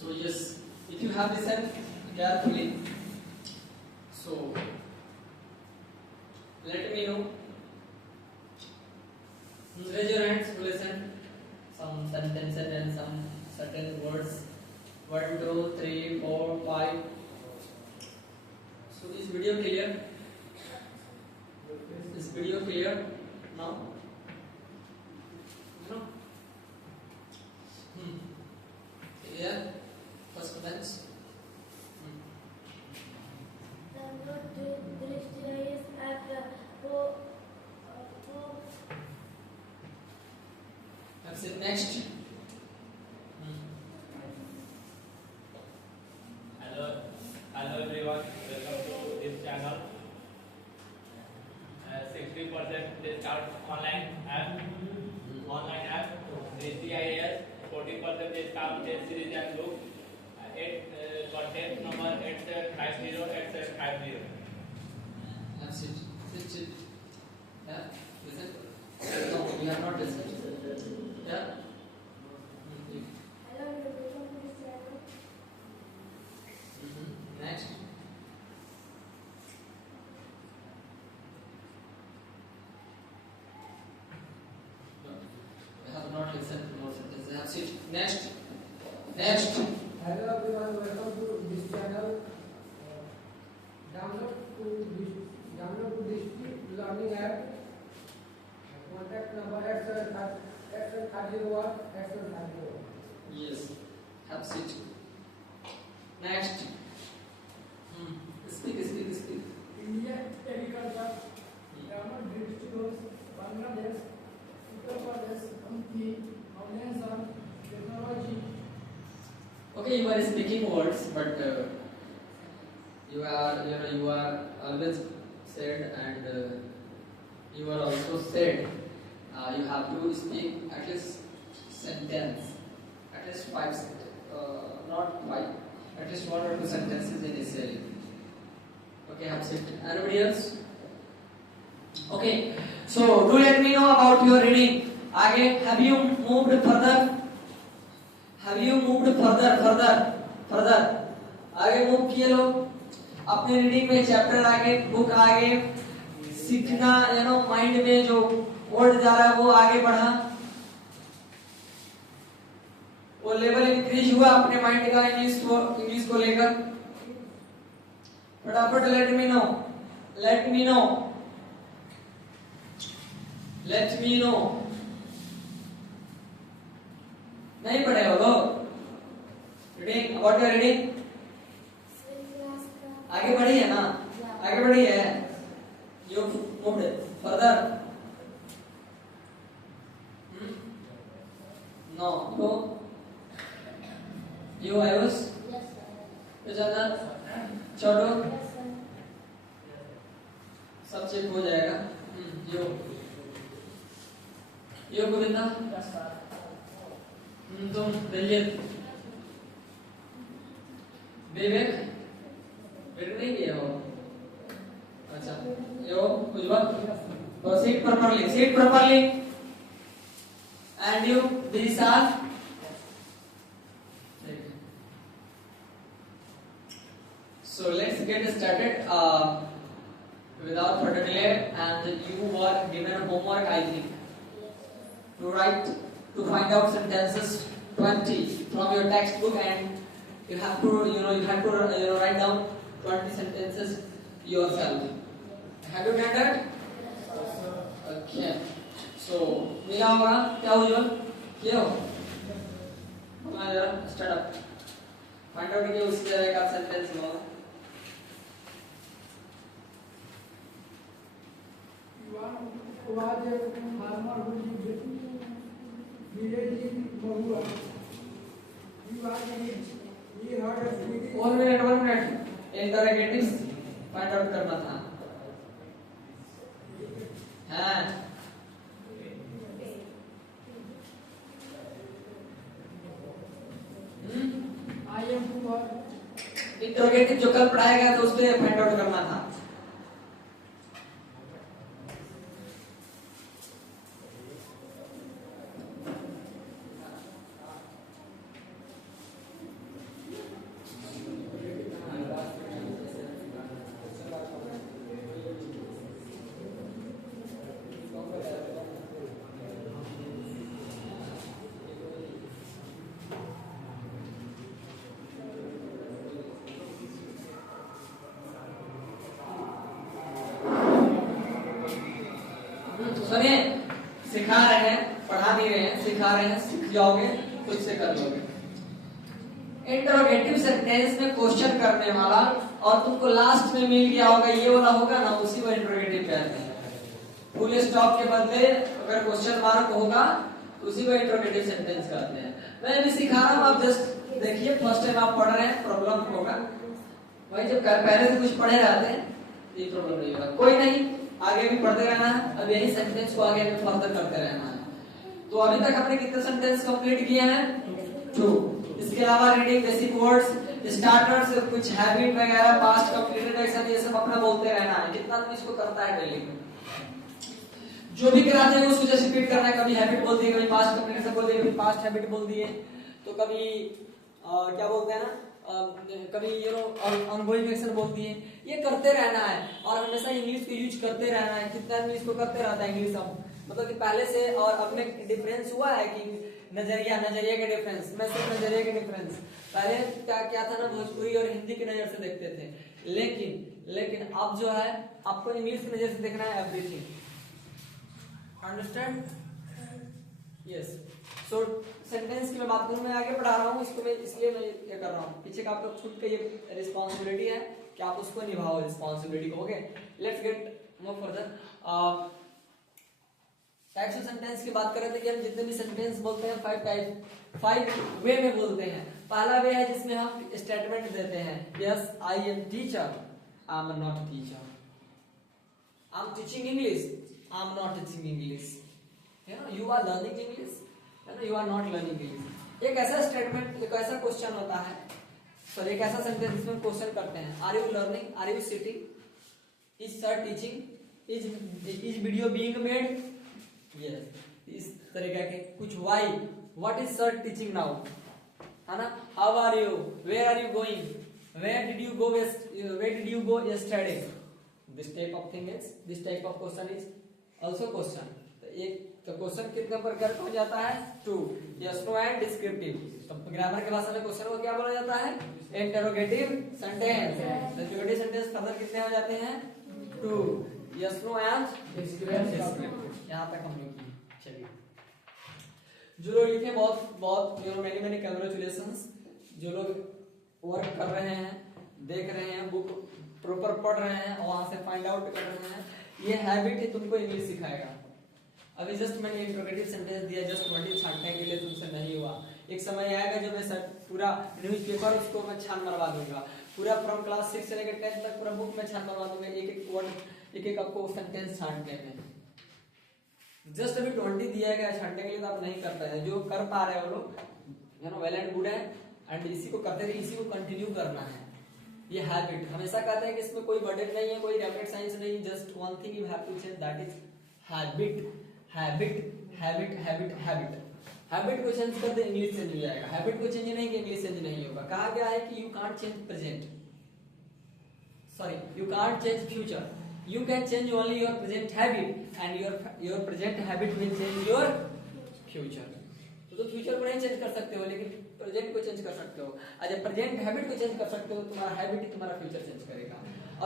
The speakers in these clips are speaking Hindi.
So yes, if you have listened carefully, so let me know. Raise your hands to listen some sentences and some certain words. 1, 2, 3, 4, 5. So is video clear? Is video clear now? No? Yeah. First comments. That's it. Next. Hello everyone. Welcome to this channel. 60% discount online app. HDIS. 40% discount test series and book. Contact number 8750. That's it. That's it. Yeah. Listen. No, we have not listened. Yeah. Next. No, we have not listened to more sentences. That's it. Next. Next. Hello everyone, welcome to this channel. Download to this learning app. Contact number 8750. Yes. That's it. Next. Speak. India agriculture, Government districts, Bangladesh, Uttar Pradesh, MP, Foundation, Technology. Okay, you are speaking words, but you are always said, and you are also said. You have to speak at least sentence, at least 5 sentences, not 5, at least 1 or 2 sentences initially. Okay, that's it. Anybody else? Okay, so do let me know about your reading. Again, have you moved further? Have you moved further? आगे मूव किए लोग अपने रीडिंग में चैप्टर आगे, बुक आगे, सीखना माइंड में जो वर्ड जा रहा है वो आगे बढ़ा, वो लेवल इंक्रीज हुआ अपने माइंड का इंग्लिश को लेकर. फटाफट लेट मी नो. नहीं पढ़े हो लोग? Reading, what you are reading? आगे बढ़ी है ना? आगे बढ़ी है. You moved further? No. You Ayush? छोटो? सब चेक हो जाएगा. यो गोविंदा? तुम दिल्ली विवेक नहीं किया हो? अच्छा. यो उज्जवल? तो sit properly. And you Vishal? So let's get started without further delay. And you were given homework, I think, to write, to find out sentences 20 from your textbook, and you have to write down 20 sentences yourself. Have you done that? Okay. So मिला होगा क्या हुआ? क्या हो? हमारा जरा स्टार्ट अप. फाइंड आउट कि उस तरह का सेंटेंस होगा. Was a farmer who lived village in Mahua. He was rich. He heard a Swedish. 1 minute. Interrogatives find out करना था. हाँ. I am poor. इंटरोगेटिव जो कल पढ़ाया गया था उस पे फाइंड आउट करना था. सिखा रहे हैं, पढ़ा नहीं रहे हैं, सिखा रहे हैं, सीख जाओगे, खुद से कर लोगे। इंटरोगेटिव सेंटेंस में क्वेश्चन करने वाला और तुमको लास्ट में मिल गया होगा ये वाला होगा ना, उसी को इंटरोगेटिव कहते हैं। फुल स्टॉप के बदले अगर क्वेश्चन मार्क होगा तो उसी को इंटरोगेटिव सेंटेंस कहते हैं। मैं अभी सिखा रहा हूँ, आप जस्ट देखिए, फर्स्ट टाइम आप पढ़ रहे हैं, प्रॉब्लम होगा भाई, जब पहले से कुछ पढ़े रहते हैं ये प्रॉब्लम नहीं होगा, कोई नहीं, आगे भी पढ़ते रहना है। अब यही सेंटेंस को आगे फर्दर करते रहना है। तो अभी तक हमने कितने सेंटेंस कंप्लीट किए हैं? 2। इसके अलावा रीडिंग, बेसिक वर्ड्स, स्टार्टर्स, कुछ हैबिट वगैरह, पास्ट, कंप्लीटेड एक्शन, ये सब अपना बोलते रहना है। कितना तुम इसको करता है डेली, जो भी कराते हैं उसको जस्ट रिपीट करना है। कभी हैबिट बोल दिए, कभी पास्ट कंप्लीटेड बोल दिए, कभी पास्ट हैबिट बोल दिए, तो कभी क्या बोलते हैं ना, कभी ऑनगोइंग एक्शन बोल दिए। ये करते रहना है और हमेशा इंग्लिश को यूज करते रहना है। कितना इंग्लिश को करते रहता है इंग्लिश हम, मतलब कि पहले से और अब में डिफरेंस हुआ है कि नजरिया के डिफरेंस, मैं सिर्फ नजरिया के डिफरेंस, पहले क्या था ना, भोजपुरी और हिंदी की नजर से देखते थे, लेकिन अब जो है आपको इंग्लिश की नजर से देखना है एवरीथिंग। अंडरस्टैंड? यस। सो सेंटेंस की मैं बात करूं, मैं आगे बढ़ा रहा हूं इसको, मैं इसलिए मैं ये कर रहा हूं, पीछे का आपका खुद का ये रिस्पांसिबिलिटी है कि आप उसको निभाओ, रिस्पांसिबिलिटी को। Okay, let's get more further. Types of sentence की बात कर रहे थे कि हम जितने भी सेंटेंस बोलते हैं 5 वे में बोलते हैं। पहला वे है जिसमें हम स्टेटमेंट देते हैं, yes I am teacher, I am not teacher, I am teaching English, I am not teaching English, you are learning English, you are not learning English. एक ऐसा स्टेटमेंट, एक ऐसा क्वेश्चन होता है, सॉरी एक ऐसा सेंटेंस जिसमें क्वेश्चन करते हैं, are you learning, are you sitting, is sir teaching, is video being made, yes, इस तरीके के कुछ। Why, what is sir teaching now, है ना, how are you, where are you going, where did you go yesterday, this type of thing is, this type of question is also question. तो क्वेश्चन कितने प्रकार का हो जाता है? 2, यस नो एंड डिस्क्रिप्टिव। तो ग्रामर के भाषा में क्वेश्चन को क्या बोला जाता है? Interrogative sentence. Interrogative sentence further कितने हो जाते हैं? 2, यस नो एंड डिस्क्रिप्टिव। यहाँ तक हम लोग की। चलिए, जो लोग लिखे बहुत मेनी कांग्रेचुलेशंस। जो लोग वर्क कर रहे हैं, देख रहे हैं, बुक प्रॉपर पढ़ रहे हैं और वहां से फाइंड आउट कर रहे हैं, ये हैबिट ही तुमको इंग्लिश सिखाएगा। अभी जस्ट मैंने इंटरोगेटिव सेंटेंस दिया, जस्ट वर्ड छांटने के लिए तुमसे नहीं हुआ। एक समय आएगा जो मैं पूरा न्यूज़पेपर उसको मैं छान मरवा दूंगा, पूरा फ्रॉम क्लास 6 से लेकर 10 तक पूरा बुक में छान मरवा दूंगा, एक वर्ड, एक आपको सेंटेंस छांटने में। जस्ट अभी 20 दिया गया छांटने के लिए, तो आप नहीं कर पाए। जो कर पा रहे हो लोग वेल एंड गुड है, एंड इसी को करते रहिए, इसी को कंटिन्यू करना है। ये हैबिट हमेशा कहते हैं कि इसमें कोई बर्डन नहीं है, कोई रॉकेट साइंस नहीं, just one thing you have to change, that is habit. Habit को चेंज कर दे, इंग्लिश चेंज हो जाएगा। हैबिट को चेंज नहीं कि इंग्लिश चेंज नहीं होगा। कहा गया है कि you can't change present, sorry you can't change future, you can change only your present habit and your present habit will change your future। तो फ्यूचर को नहीं चेंज कर सकते हो, लेकिन प्रेजेंट को चेंज कर सकते हो। अगर प्रेजेंट हैबिट को चेंज कर सकते हो, तुम्हारा हैबिट ही तुम्हारा फ्यूचर चेंज करेगा।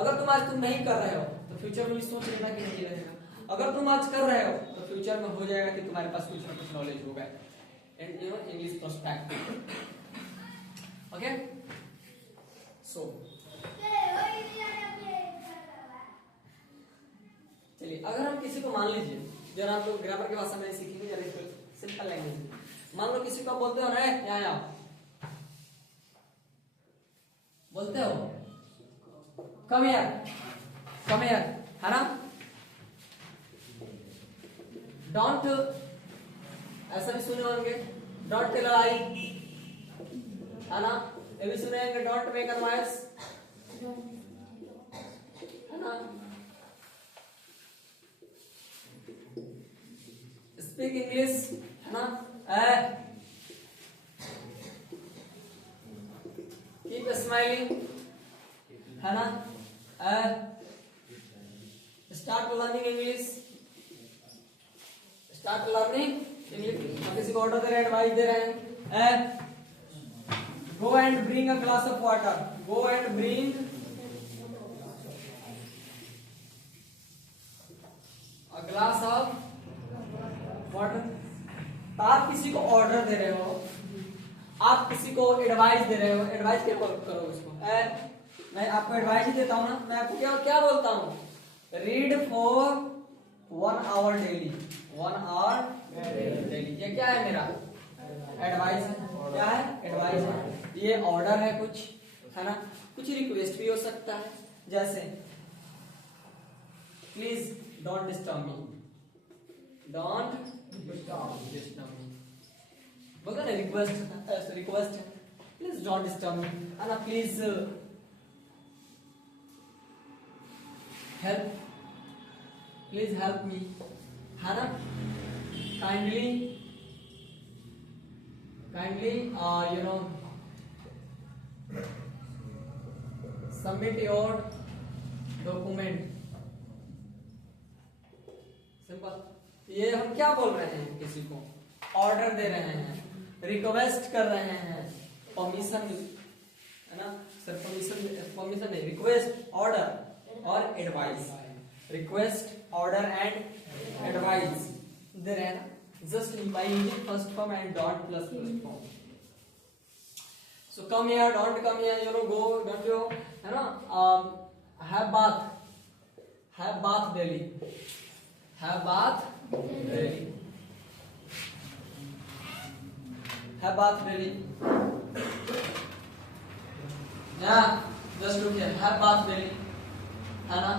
अगर तुम आज नहीं कर रहे हो तो फ्यूचर में सोच लेना कि नहीं रहेगा। अगर तुम आज कर रहे हो तो फ्यूचर में हो जाएगा कि तुम्हारे पास कुछ ना कुछ नॉलेज होगा। And you know English perspective. Okay, so चलिए, अगर हम किसी को मान लीजिए, जरा आप लोग ग्रामर की भाषा में सीखेंगे, जरा इसको सिंपल लैंग्वेज। मान लो किसी को बोलते हो रे यहाँ बोलते हो कम हियर, है ना, डोंट, ऐसा भी सुने होंगे, डोंट टेल आई, है ना, ये भी सुने होंगे, डोंट मेक अ नॉइस, है ना, स्पीक इंग्लिश, है ना, कीप स्माइलिंग, है ना, start learning English, start learning English. किसी को ऑर्डर दे रहे हैं, एडवाइस दे रहे हैं, go and bring a glass of water, go and bring a glass of order, तो आप किसी को ऑर्डर दे रहे हो, आप किसी को एडवाइस दे रहे हो, एडवाइस क्या करो उसको, मैं आपको एडवाइस ही देता हूँ ना, मैं आपको क्या क्या बोलता हूँ, read for 1 hour daily, 1 hour daily, ये क्या है मेरा एडवाइस है, क्या है एडवाइस है, ये ऑर्डर है कुछ, है ना, कुछ रिक्वेस्ट भी हो सकता है, जैसे please don't disturb me, don't disturb me, बोलते ना रिक्वेस्ट, रिक्वेस्ट है, प्लीज डोंट डिस्टर्ब मी, है ना, प्लीज हेल्प, प्लीज हेल्प मी, है ना, kindly you know submit your document, simple. ये हम क्या बोल रहे हैं, किसी को ऑर्डर दे रहे हैं, रिक्वेस्ट कर रहे हैं, परमिशन, है ना सर, परमिशन नहीं, रिक्वेस्ट, ऑर्डर और advice, request, order and advice दे रहे हैं ना, just by using first form and dot plus form. So come here, don't come here, you know, go, don't you, है ना, have bath daily, have bath daily, have bath daily, yeah, just look here, have bath daily, है ना,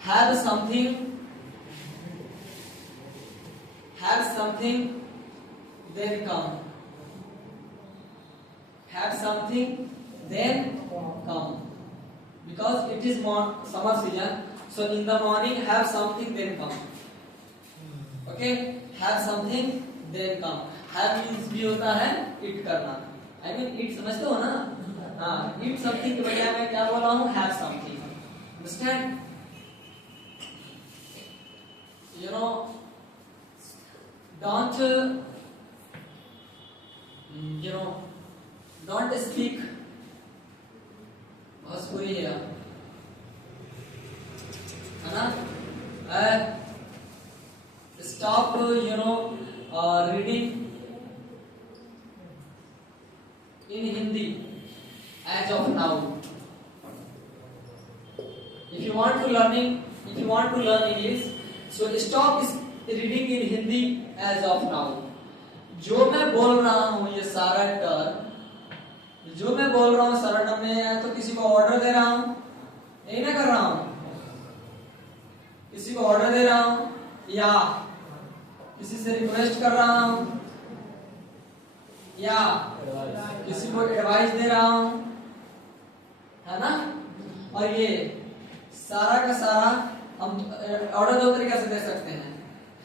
have something, then come, have something then come, because it is summer season, so in the morning have something then come, okay, have something then come, have means भी होता है eat करना, I mean eat समझते हो ना, हाँ, eat something के बजाय मैं क्या बोल रहा हूँ, have something, understand, you know, don't you know, don't speak Bhojpuri है ना, stop you know reading in Hindi as of now, if you want to learn English, so stop reading in Hindi as of now. जो मैं बोल रहा हूँ ये सारा टर्म, जो मैं बोल रहा हूँ सारा टर्म में, तो किसी को ऑर्डर दे रहा हूँ, यही ना कर रहा हूँ, किसी को ऑर्डर दे रहा हूँ या किसी से रिक्वेस्ट कर रहा हूँ या किसी को एडवाइस दे रहा हूँ, है ना, और ये सारा का सारा हम ऑर्डर दो तरीके से दे सकते हैं,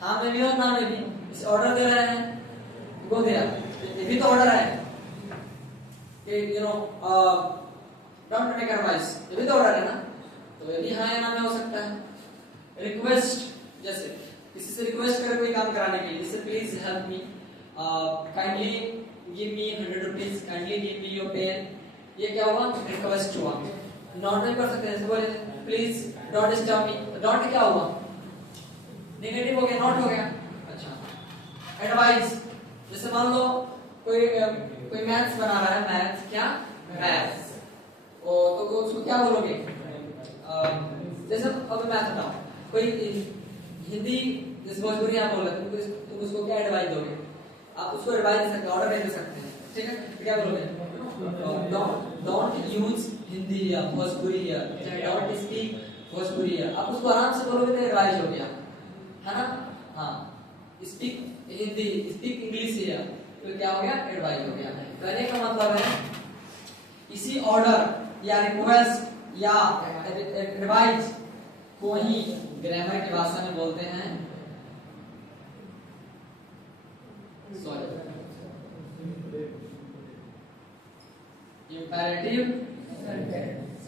हाँ में भी और ना में भी, इसे ऑर्डर दे रहे हैं, गो दिया, ये भी तो ऑर्डर है कि you know don't make advice, ये भी तो ऑर्डर है ना, तो ये भी हाँ या ना में हो सकता है। रिक्वेस्ट, जैसे किसी से रिक्वेस्ट करे कोई काम कराने के लिए, जैसे please help me, kindly give me 100 rupees, kindly give me your pen, ये क्या हुआ, रिक्वेस्ट हुआ। नॉट नहीं कर सकते, जैसे बोले please don't disturb me, don't क्या हुआ, नेगेटिव हो गया, नॉट हो गया। अच्छा, एडवाइस, जैसे मान लो कोई मैथ्स बना रहा है, मैथ्स क्या, मैथ्स, तो उसको क्या बोलोगे, जैसे अब मैथ बताओ, कोई हिंदी जैसे भोजपुरी आप बोल रहे हैं, तुम उसको क्या एडवाइस दोगे, आप उसको एडवाइस दे सकते हैं, ऑर्डर नहीं दे सकते हैं, ठीक है, तो क्या बोलोगे, डोंट यूज हिंदी या भोजपुरी या डोंट स्पीक भोजपुरी, आप उसको आराम से बोलोगे तो एडवाइस हो गया, है ना, हाँ, स्पीक हिंदी, स्पीक इंग्लिश या तो क्या हो गया, एडवाइस हो गया। कहने का मतलब है इसी ऑर्डर या रिक्वेस्ट या एडवाइस को ही ग्रामर की भाषा में बोलते हैं, इंपैरेटिव सेंटेंस।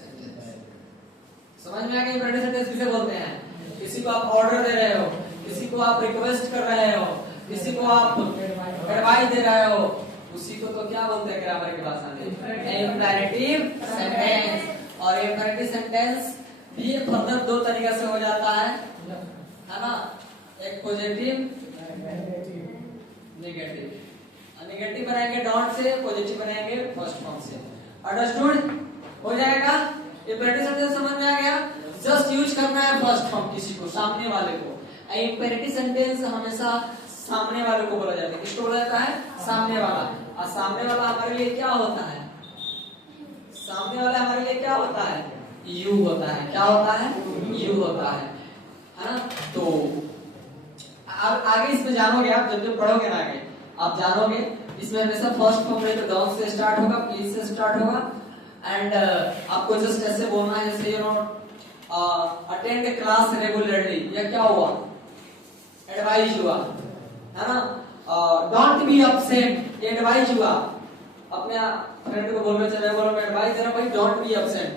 समझ में आ गया इंपैरेटिव सेंटेंस किसे बोलते हैं, किसी को आप ऑर्डर दे रहे हो, किसी को आप रिक्वेस्ट कर रहे हो, किसी को आप एडवाइस दे रहे हो, उसी को तो क्या बोलते हैं ग्रामर की भाषा में, इंपैरेटिव सेंटेंस। और इंपैरेटिव सेंटेंस भी फर्दर दो तरीके से हो जाता है ना, एक पॉजिटिव नेगेटिव। नेगेटिव बनाएंगे डॉट से, पॉजिटिव बनाएंगे फर्स्ट फॉर्म से। अंडरस्टूड? हो जाएगा? इंपेरेटिव सेंटेंस समझ में आ गया? जस्ट यूज करना है फर्स्ट फॉर्म किसी को, सामने वाले को। इंपेरेटिव सेंटेंस हमेशा सामने वाले को बोला जाता है। किसको बोला जाता है? सामने वाला। और सामने वाला हमारे लिए क्या होता है? सामने वाला हमारे लिए क्या होता है? यू होता है। क्या होता है? यू होता है ना? तो आगे इसमें जानोगे आप, जब पढ़ोगे ना आगे आप जानोगे इसमें हमेशा फर्स्ट फॉर्म रहेगा, डाउन से स्टार्ट होगा, प्लीज से स्टार्ट होगा। एंड आपको जस्ट ऐसे बोलना है जैसे you know attend class regularly, या क्या हुआ? एडवाइज हुआ, है ना? डोंट बी अपसेंट, एडवाइज हुआ। अपने फ्रेंड को बोल रहे चले, बोलो मैं एडवाइज दे रहा हूं भाई, डोंट बी अपसेंट,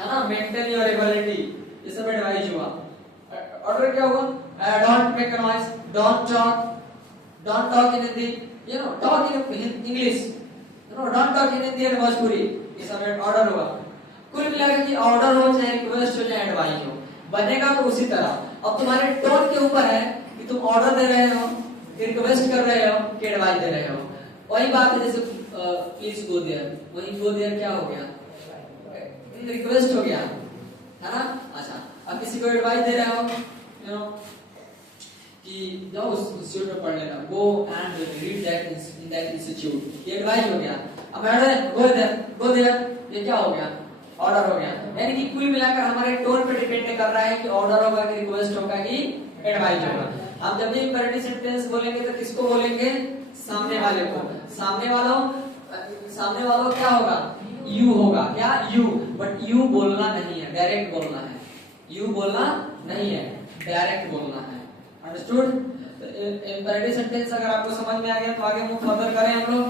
है ना? मेंटेन योर रेगुलरिटी, ये सब एडवाइज हुआ। ऑर्डर क्या हुआ? Don't make noise, don't talk in Hindi, you know, talk in English, you know, don't talk in Hindi and Bhojpuri, ये सब ऑर्डर हुआ। कुल मिलाकर कि ऑर्डर हो चाहे रिक्वेस्ट हो चाहे एडवाइज हो, बनेगा तो उसी तरह। अब तुम्हारे टोन के ऊपर है कि तुम ऑर्डर दे रहे हो, रिक्वेस्ट कर रहे हो कि एडवाइस दे रहे हो। वही बात है जैसे प्लीज गो देयर, वही गो देयर क्या हो गया? रिक्वेस्ट हो गया, है ना? अच्छा, अब किसी को एडवाइस दे रहे हो, यू नो, कि जाओ उस इंस्टीट्यूट में पढ़ लेना, go and read that in that institute, ये एडवाइस हो गया। अब ऑर्डर गो देयर, ये क्या हो गया? ऑर्डर हो गया। यानी कि कुल मिलाकर हमारे टोन पे डिपेंड कर रहा है कि ऑर्डर होगा कि रिक्वेस्ट होगा कि एडवाइस होगा। हम जब भी इंपेरेटिव सेंटेंस बोलेंगे तो किसको बोलेंगे? सामने वाले को। सामने वालों क्या होगा? यू होगा। क्या? यू। बट यू बोलना नहीं है, डायरेक्ट बोलना है। यू बोलना नहीं है, डायरेक्ट बोलना है। अंडरस्टूड? इंपेरेटिव सेंटेंस अगर आपको समझ में आ गया तो आगे मूव फर्दर करें हम लोग।